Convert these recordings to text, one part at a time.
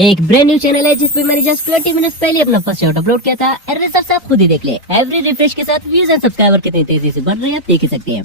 एक brand new channel है जिसपे मैंने जस्ट 20 मिनट पहले अपना फर्स्ट शॉट अपलोड किया था। रिजल्ट आप खुद ही देख ले। एवरी रिफ्रेश के साथ व्यूज एंड सब्सक्राइबर कितनी तेजी से बढ़ रहे हैं आप देख ही सकते हैं।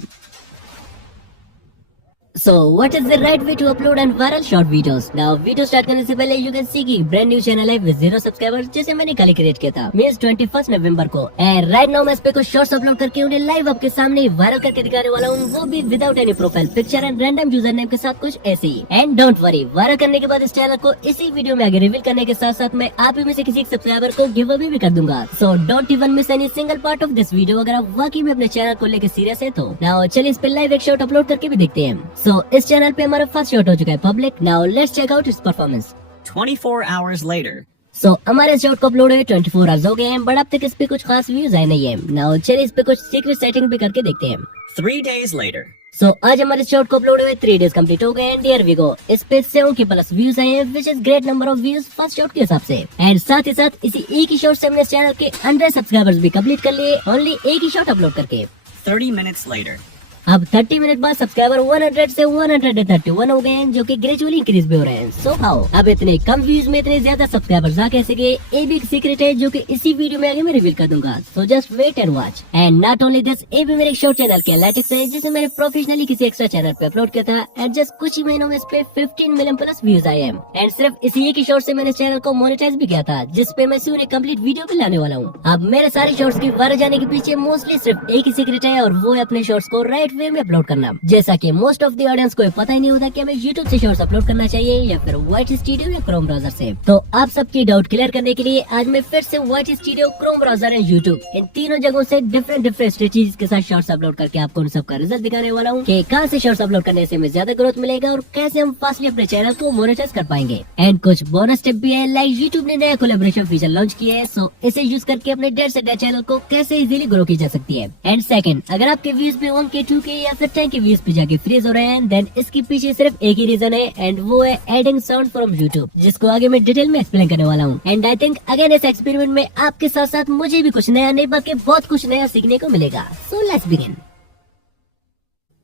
So what is the right way to upload and viral short videos? Now video start करने से पहले you can see कि ब्रांड न्यू चैनल है with 0 सब्सक्राइबर्स जिसे मैंने कल क्रिएट किया था मींस 21 नवंबर को। एंड राइट नाउ मैं इस पे कुछ शॉर्ट्स अपलोड करके उन्हें लाइव आपके सामने वायरल करके दिखाने वाला हूँ, वो भी without any profile picture and random user name के साथ कुछ ऐसे ही। एंड डोंट वरी, वायरल करने के बाद इस चैनल को इसी वीडियो में आगे रिवील करने के साथ साथ मैं आप ही में से किसी सब्सक्राइबर को गिव अवे भी कर दूंगा। So don't even miss any single part of this video अगर आप वाकई में अपने चैनल को लेकर सीरियस है तो। नाउ चलिए इस पे लाइव एक शॉट अपलोड करके भी देखते हैं। सो इस चैनल पे हमारा फर्स्ट शॉट हो चुका है public. Now let's check out its performance. 24 hours later. So हमारे शॉट को अपलोड हुए 24 आवर्स हो गए हैं, बट अब तक इस पे कुछ खास व्यूज आए नहीं है। नाउ चलिए इस पे कुछ सीक्रेट सेटिंग भी करके देखते हैं। 3 days later. सो आज हमारे शॉट को अपलोड हुए 3 डेज कंप्लीट हो गए हैं। डियर वी गो, इस पे 7 के प्लस व्यूज आए हैं which is great number of views first shot के हिसाब से। एंड साथ ही साथ इसी एक ही शॉट से हमने चैनल के 100 सब्सक्राइबर्स भी कंप्लीट कर लिए ओनली एक ही शॉट अपलोड करके। 30 minutes later. अब 30 मिनट बाद सब्सक्राइबर 100 से 131 हो गए हैं जो कि ग्रेजुअली इंक्रीज भी हो रहे हैं। सो हाउ अब इतने कम व्यूज में इतने ज्यादा सब्सक्राइबर्स आ कैसे गए, ये भी एक सीक्रेट है जो कि इसी वीडियो में आगे मैं रिवील कर दूंगा। So just wait and watch. And not only this, ये भी मेरे शॉर्ट चैनल के एनालिटिक्स है जिसे मैंने प्रोफेशनली किसी एक्स्ट्रा चैनल पे अपलोड किया था। एंड जस्ट कुछ ही महीनों में इस पे 15 मिलियन प्लस व्यूज आए हैं। एंड सिर्फ इसी एक ही शॉर्ट से मैंने चैनल को मोनेटाइज भी किया था जिसपे मैं सिर्फ एक कंप्लीट वीडियो भी लाने वाला हूँ। अब मेरे सारे शॉर्ट्स की वायरल जाने के पीछे मोस्टली सिर्फ एक ही सीक्रेट है और वो है अपने शॉर्ट्स को राइट वे में अपलोड करना। जैसा कि मोस्ट ऑफ द ऑडियंस को पता ही नहीं होता कि हमें YouTube से शॉर्ट्स अपलोड करना चाहिए या फिर वाइट स्टूडियो या क्रोम ब्राउजर से। तो आप सबकी डाउट क्लियर करने के लिए आज मैं फिर से white studio, Chrome browser and YouTube इन तीनों जगहों से डिफरेंट स्ट्रेटजीज के साथ शॉर्ट्स अपलोड करके आपको उन सबका रिजल्ट दिखाने वाला हूँ कि कहाँ से शॉर्ट्स अपलोड करने से हमें ज्यादा ग्रोथ मिलेगा और कैसे हम फास्टली अपने चैनल को मोनेटाइज कर पाएंगे। एंड कुछ बोनस टिप भी है, लाइक YouTube ने नया कोलैबोरेशन फीचर लॉन्च किया है। सो इसे यूज करके अपने 1.5 से 1.5 चैनल को कैसे इजीली ग्रो की जा सकती है। एंड सेकंड, अगर आपके व्यूज पे 1K 2K या फिर 10K व्यूज पे जाके फ्रीज हो रहे हैं देन इसके पीछे सिर्फ एक ही रीजन है एंड वो है एडिंग साउंड फ्रॉम YouTube, जिसको आगे मैं डिटेल में एक्सप्लेन करने वाला हूँ। एंड आई थिंक अगेन इस एक्सपेरिमेंट में आपके साथ साथ मुझे भी कुछ नया नहीं बल्कि बहुत कुछ नया सीखने को मिलेगा। So let's begin.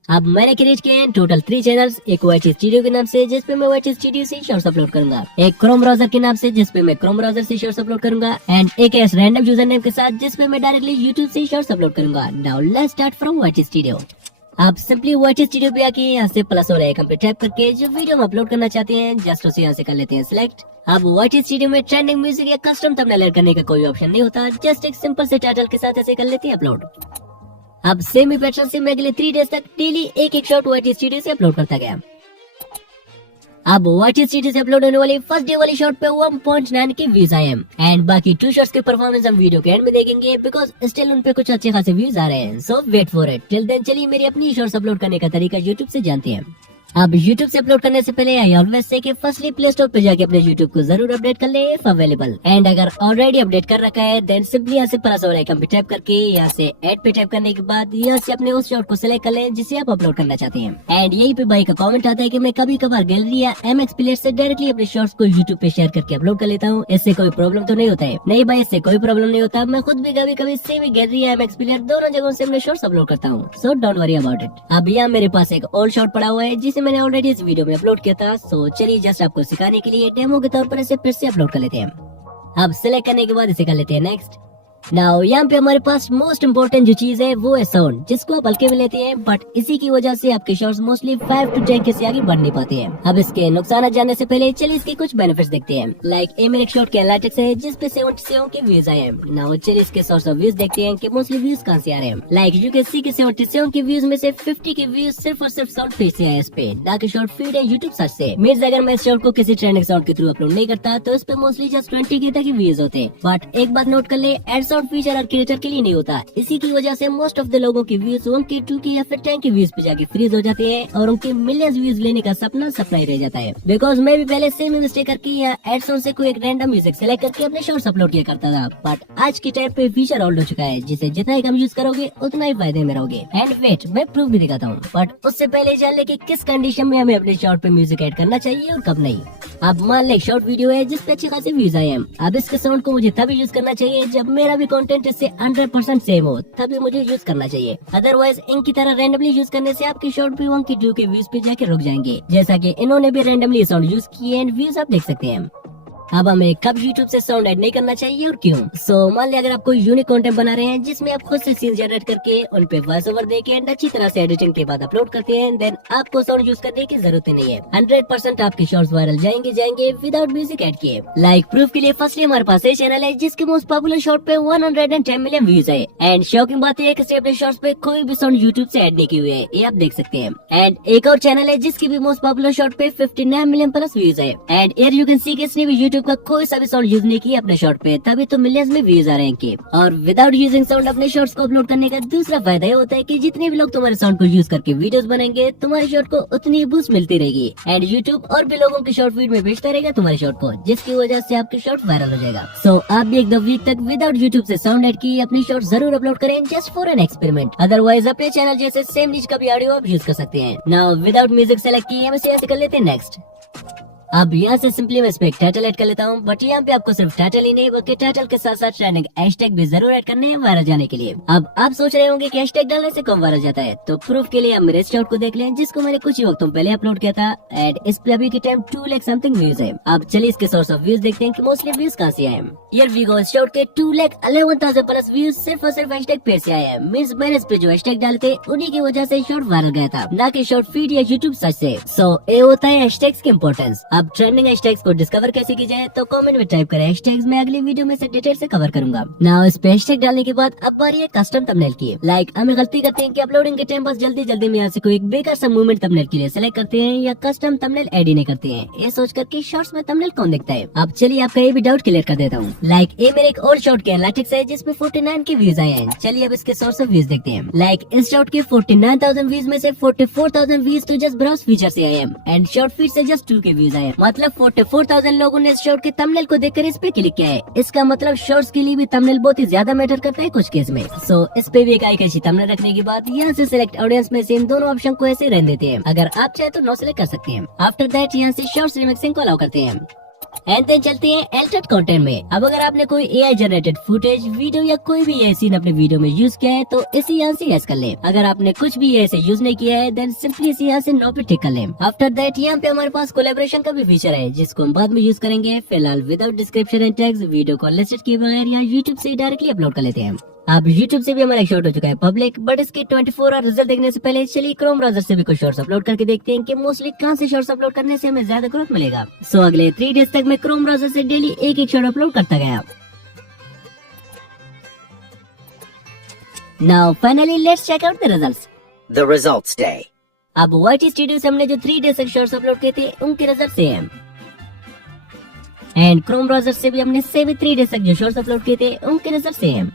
अब मैंने क्रिएट किए हैं टोटल 3 चैनल्स। एक वाइट स्टूडियो के नाम से जिसपे मैं वाइट स्टूडियो से शॉर्ट्स अपलोड करूंगा, एक क्रोम ब्राउजर के नाम से जिसपे मैं क्रोम ब्राउजर से शॉर्ट्स अपलोड करूंगा एंड एक एस रैंडम यूजर नेम के साथ जिसपे मैं डायरेक्टली YouTube से शॉर्ट्स अपलोड करूंगा। Now let's start from white studio. आप सिंपली वाइट स्टूडियो पे आके यहाँ से प्लस वाला आइकन पे टैप करके जो वीडियो हम अपलोड करना चाहते हैं जस्ट उसे यहाँ से कर लेते हैं सिलेक्ट। अब वाइट स्टूडियो में ट्रेंडिंग म्यूजिक या कस्टम थंबनेल ऐड करने का कोई ऑप्शन नहीं होता, जस्ट एक सिंपल से टाइटल के साथ ऐसे कर लेते हैं अपलोड। अब सेम ही पैटर्न से मैं अगले 3 डेज तक डेली एक शॉट वाइट स्टूडियो से अपलोड करता गया। अब वाइट स्टूडियो से अपलोड होने वाली फर्स्ट डे वाली शॉट पे 1.9 के व्यूज आए हैं एंड बाकी 2 शॉट्स के परफॉर्मेंस हम वीडियो के एंड में देखेंगे बिकॉज स्टिल उन पे कुछ अच्छे खासे व्यूज आ रहे हैं। So wait for it. Till then चलिए मेरी अपनी शॉर्ट्स अपलोड करने का तरीका YouTube से जानते हैं। अब YouTube से अपलोड करने से पहले आई ऑलवेज से कि फर्स्टली प्ले स्टोर पे जाके अपने YouTube को जरूर अपडेट कर ले इफ अवेलेबल। एंड अगर ऑलरेडी अपडेट कर रखा है देन सिंपली यहाँ से प्लस और आइकन पे टैप करके यहाँ से ऐड पे टैप करने के बाद यहाँ से अपने उस शॉट को सिलेक्ट कर लें जिसे आप अपलोड करना चाहते हैं। एंड यही पे भाई का कमेंट आता है कि मैं कभी कभार गैलरी या MX प्लेयर से डायरेक्टली अपने शॉर्ट्स को YouTube पे शेयर करके अपलोड कर लेता हूँ, इससे कोई प्रॉब्लम तो नहीं होता है? नहीं भाई, इससे कोई प्रॉब्लम नहीं होता। मैं खुद भी कभी कभी सेम गैलरी या MX प्लेयर दोनों जगहों से अपने शॉर्ट्स अपलोड करता हूँ। So don't worry about it. अब यहाँ मेरे पास एक ओल्ड शॉट पड़ा हुआ है जिसे मैंने ऑलरेडी इस वीडियो में अपलोड किया था। सो चलिए जस्ट आपको सिखाने के लिए डेमो के तौर पर इसे फिर से अपलोड कर लेते हैं। अब सिलेक्ट करने के बाद इसे कर लेते हैं नेक्स्ट। नाउ यहाँ पे हमारे पास मोस्ट इम्पोर्टेंट जो चीज है वो है साउंड, जिसको आप हल्के में लेते हैं बट इसी की वजह से आपके शॉर्ट्स मोस्टली 5 to 10K से आगे बढ़ नहीं पाते हैं। अब इसके नुकसान जानने से पहले चलिए इसके कुछ बेनिफिट्स देखते हैं। लाइक ए मेरे शॉर्ट के एनालिटिक्स है जिसपे 77 के व्यूज आए हैं। नाउ चलिए इसके सोर्स ऑफ व्यूज देखते हैं कि मोस्टली व्यूज कहाँ से आ रहे हैं। लाइक यू कैन सी के 77 के व्यूज में से 50 के व्यूज सिर्फ और सिर्फ साउंड फीड से आए इस पे, ना कि शॉर्ट फीड है YouTube सर्च से। मींस अगर मैं इस शॉर्ट को किसी ट्रेंडिंग साउंड के थ्रू अपलोड नहीं करता तो इस पे मोस्टली जस्ट 20K तक व्यूज होते। बट एक बात नोट कर ले, एड साउंड फीचर और क्रिएटर के लिए नहीं होता। इसी की वजह से मोस्ट ऑफ द लोगों के व्यूज 1K 2K या फिर 10K व्यूज पे जाके फ्रीज हो जाते हैं और उनके मिलियंस व्यूज लेने का सपना ही रह जाता है। बिकॉज मैं भी पहले सेम मिस्टेक करके या एड साउंड से कोई एक रैंडम म्यूजिक सेलेक्ट करके अपने शॉर्ट्स अपलोड किया करता था। बट आज के टाइम पे फीचर ऑल्ड हो चुका है जिसे जितना ही कम यूज करोगे उतना ही फायदे में रहोगे। एंड वेट, मैं प्रूफ भी दिखाता हूँ, बट उससे पहले जान ले कि किस कंडीशन में हमें अपने शॉर्ट पे म्यूजिक ऐड करना चाहिए और कब नहीं। अब मान ले शॉर्ट वीडियो है जिसपे अच्छे खासे व्यूज आए हैं। अब इसके साउंड को मुझे तभी यूज करना चाहिए जब मेरा भी कंटेंट इससे 100% सेम हो, तभी मुझे यूज करना चाहिए। अदरवाइज इनकी तरह रैंडमली यूज करने से आपके शॉर्ट भी 1K 2K व्यूज पे जाके रुक जाएंगे, जैसा कि इन्होंने भी रैंडमली साउंड यूज किए एंड व्यूज आप देख सकते हैं। अब हमें कब यूट्यूब से साउंड ऐड नहीं करना चाहिए और क्यों? सो मान लिया अगर आप कोई यूनिक कंटेंट बना रहे हैं जिसमें आप खुद से सीन जनरेट करके उन पे वॉइस ओवर देके एंड अच्छी तरह से एडिटिंग के बाद अपलोड करते हैं, देन आपको साउंड यूज करने की जरूरत ही नहीं है। 100% आपके शॉर्ट्स वायरल जाएंगे विदाउट म्यूजिक ऐड किए। लाइक प्रूफ के लिए फर्स्टली हमारे पास एक चैनल है जिसके मोस्ट पॉपुलर शॉर्ट पे 110 मिलियन व्यूज है एंड शॉकिंग बात है कि अपने शॉर्ट्स पे कोई भी साउंड यूट्यूब से ऐड नहीं किए हुए है, ये आप देख सकते हैं। एंड एक और चैनल है जिसकी भी मोस्ट पॉपुलर शॉर्ट पे 59 मिलियन प्लस व्यूज है and air you can see कि इसने भी यूट्यूब का कोई सा भी साउंड यूज नहीं किया अपने शॉर्ट पे, तभी तो मिलियंस में व्यूज आ रहे हैं इनके। और विदाउट यूजिंग साउंड अपने शॉर्ट्स को अपलोड करने का दूसरा फायदा ये होता है कि जितने भी लोग तुम्हारे साउंड को यूज करके वीडियोस बनाएंगे तुम्हारे शॉर्ट को उतनी बूस्ट मिलती रहेगी एंड यूट्यूब और भी लोगों के शॉर्ट फीड में भेजता रहेगा तुम्हारे शॉर्ट को, जिसकी वजह से आपके शॉर्ट वायरल हो जाएगा। सो आप भी 1-2 वीक तक विदाउट यूट्यूब से साउंड ऐड किए अपनी शॉर्ट जरूर अपलोड करें just for an experiment. Otherwise अपने चैनल जैसे सेम नीच का भी ऑडियो आप यूज कर सकते हैं। नाउ विदाउट म्यूजिक सेलेक्ट किए हम इसे ऐसे कर लेते हैं नेक्स्ट। अब यहाँ से सिंपली मैं इस पे एक टाइटल ऐड कर लेता हूँ, बट यहाँ पे आपको सिर्फ टाइटल ही नहीं बल्कि टाइटल के साथ साथ ट्रेंडिंग हैशटैग भी जरूर ऐड करने हैं वायरल जाने के लिए। अब आप सोच रहे होंगे कि हैशटैग डालने से कम वायरल जाता है, तो प्रूफ के लिए आप मेरे शॉर्ट को देख लें जिसको मैंने कुछ ही वक्तों पहले अपलोड किया था एंड इस पे अभी के टाइम 2 लाख समथिंग व्यूज है। अब चलिए इसके सोर्स ऑफ व्यूज देखते हैं कि मोस्टली व्यूज कहाँ से आए। हियर वी गो, शॉर्ट के 2,11,000 प्लस व्यूज सिर्फ और सिर्फ हैशटैग पे से आए हैं। मींस मैंने इस पे जो हैशटैग डाले थे उन्हीं की वजह से शॉर्ट वायरल गया था, ना कि शॉर्ट फीड या यूट्यूब सर्च से। सो ये होता है हैशटैग्स की इंपॉर्टेंस। अब ट्रेंडिंग हैशटैग्स को डिस्कवर कैसे की जाए तो कमेंट में टाइप करें हैशटैग्स, मैं अगली वीडियो में से डिटेल से कवर करूंगा। नाउ इस पे हैशटैग डालने के बाद अब बारी है कस्टम थंबनेल की। लाइक हमें गलती करते हैं कि अपलोडिंग के टाइम बस जल्दी में यहाँ से कोई एक बेकार सा मूवमेंट थंबनेल के लिए सेलेक्ट करते हैं या कस्टम थंबनेल ऐड ही नहीं करते हैं, ये सोच कर कि शॉर्ट्स में थंबनेल कौन देखता है। अब चलिए आपका ये भी डाउट क्लियर कर देता हूँ। लाइक ये मेरे एक और शॉर्ट के एनालिटिक्स है जिसमें 49 के व्यूज आए हैं। चलिए अब इसके सोर्स ऑफ व्यूज देखते हैं। लाइक इस शॉर्ट के 49,000 व्यूज में से 44,000 व्यूज तो जस्ट ब्राउज फीचर से आए हैं एंड शॉर्ट फीड से जस्ट 2 के व्यूज आए हैं। मतलब 44,000 लोगों ने शॉर्ट के थंबनेल को देखकर इस पे क्लिक किया है। इसका मतलब शॉर्ट्स के लिए भी थंबनेल बहुत ही ज्यादा मैटर करता है कुछ केस में। सो इस पे भी एक आई कैची थंबनेल रखने के बाद यहाँ से सिलेक्ट ऑडियंस में से इन दोनों ऑप्शन को ऐसे रहने देते हैं। अगर आप चाहे तो नो सिलेक्ट कर सकते हैं। आफ्टर दैट यहाँ से शॉर्ट्स रिमिक्सिंग को अलाउ करते हैं एंड देन चलते हैं एडिटेड कंटेंट में। अब अगर आपने कोई एआई जनरेटेड फुटेज, वीडियो या कोई भी एआई सीन अपने वीडियो में यूज किया है तो इसे यहाँ से यस कर लें। अगर आपने कुछ भी ऐसे यूज नहीं किया है देन सिंपली इसे यहाँ से नो पे टिक कर लें। आफ्टर दैट यहाँ पे हमारे पास कोलैबोरेशन का भी फीचर है जिसको हम बाद में यूज करेंगे। फिलहाल without description and tags video को लिस्टेड किए बगैर यहाँ यूट्यूब से डायरेक्टली अपलोड कर लेते हैं। अब YouTube से भी हमारा एक शॉर्ट हो चुका है पब्लिक, बट इसके 24 आवर रिजल्ट देखने से पहले चलिए क्रोम ब्राउजर से भी कुछ शॉर्ट्स अपलोड करके देखते हैं कि मोस्टली कहां से शॉर्ट्स अपलोड करने से हमें ज्यादा ग्रोथ मिलेगा। सो अगले 3 डेज तक मैं क्रोम ब्राउजर से डेली एक शॉर्ट अपलोड करता गया। Now finally let's check out the results. The results day. अब YT स्टूडियो से हमने जो 3 डेज तक शॉर्ट्स अपलोड किए थे उनके रिजल्ट से हैं एंड क्रोम ब्राउजर से भी हमने सेम 3 डेज तक जो शॉर्ट्स अपलोड किए थे उनके रिजल्ट से हैं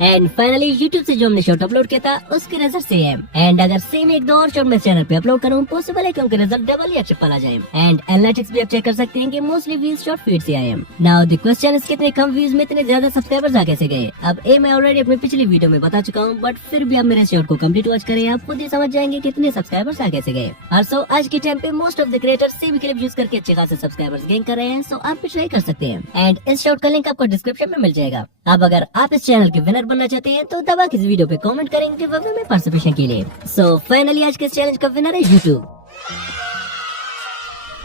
एंड फाइनली YouTube से जो हमने शॉर्ट अपलोड किया था उसके रिजल्ट से है। एंड अगर सेम 1-2 और शॉर्ट मैं चैनल पे अपलोड करूँ पॉसिबल है कि उनके रिजल्ट डबल या ट्रिपल आ जाए। एंड एनालिटिक्स भी आप चेक कर सकते हैं कि मोस्टली व्यूज शॉर्ट फीड से आए हैं। नाउ द क्वेश्चन इज कितने कम व्यूज में इतने ज्यादा सब्सक्राइबर्स आ कैसे गए। अब ये मैं ऑलरेडी अपनी पिछली वीडियो में बता चुका हूँ, बट फिर भी आप मेरे शॉर्ट को कंप्लीट वॉच करें, आप खुद ही समझ जाएंगे कितने सब्सक्राइबर्स आ कैसे गए। ऑल्सो आज के टाइम पे most of the creators same clip use करके अच्छे खासे सब्सक्राइबर्स गेन कर रहे हैं, सो आप भी ट्राई कर सकते हैं एंड इस शॉर्ट का लिंक आपको डिस्क्रिप्शन में मिल जाएगा। अब अगर आप इस चैनल के विनर बनना चाहते हैं तो दबा के इस वीडियो पे कमेंट करेंगे गिवअवे में पार्टिसिपेशन के लिए। सो फाइनली आज के इस चैलेंज का विनर है YouTube।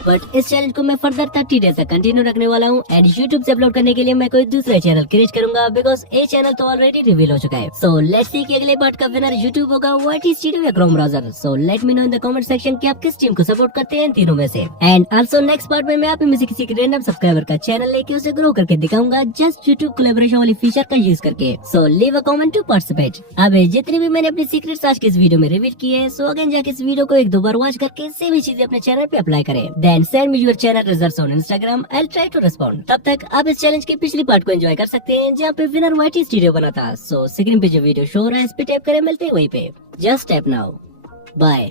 बट इस चैलेंज को मैं फर्दर 30 डेज तक कंटिन्यू रखने वाला हूँ एंड YouTube से अपलोड करने के लिए मैं कोई दूसरा चैनल क्रिएट करूंगा बिकॉज ये चैनल तो ऑलरेडी रिवील हो चुका है। सो लेट्स सी कि अगले पार्ट का विनर YouTube होगा YT स्टूडियो या Chrome browser. So let me know in the comment section कि आप किस टीम को सपोर्ट करते हैं इन तीनों में से। एंड ऑल्सो नेक्स्ट पार्ट में मैं आप में से किसी रैंडम सब्सक्राइबर का चैनल लेके उसे ग्रो करके दिखाऊंगा जस्ट YouTube कोलैबोरेशन वाली फीचर का यूज करके। So leave a comment to participate. अब जितनी भी मैंने अपनी सीक्रेट्स आज के इस वीडियो में रिवील की है, सो अगेन जाके इस वीडियो को 1-2 बार वॉच करके सेम चीजें अपने चैनल पे अप्लाई करें। Then send me your channel results on Instagram, I'll try to respond। तब तक आप इस चैलेंज के पिछली पार्ट को एंजॉय कर सकते हैं जहाँ पे विनर YT स्टूडियो बना था। सो स्क्रीन पे जो वीडियो शो हो रहा है इस पे टैप करें, मिलते हैं वहीं पे। Just tap now, bye.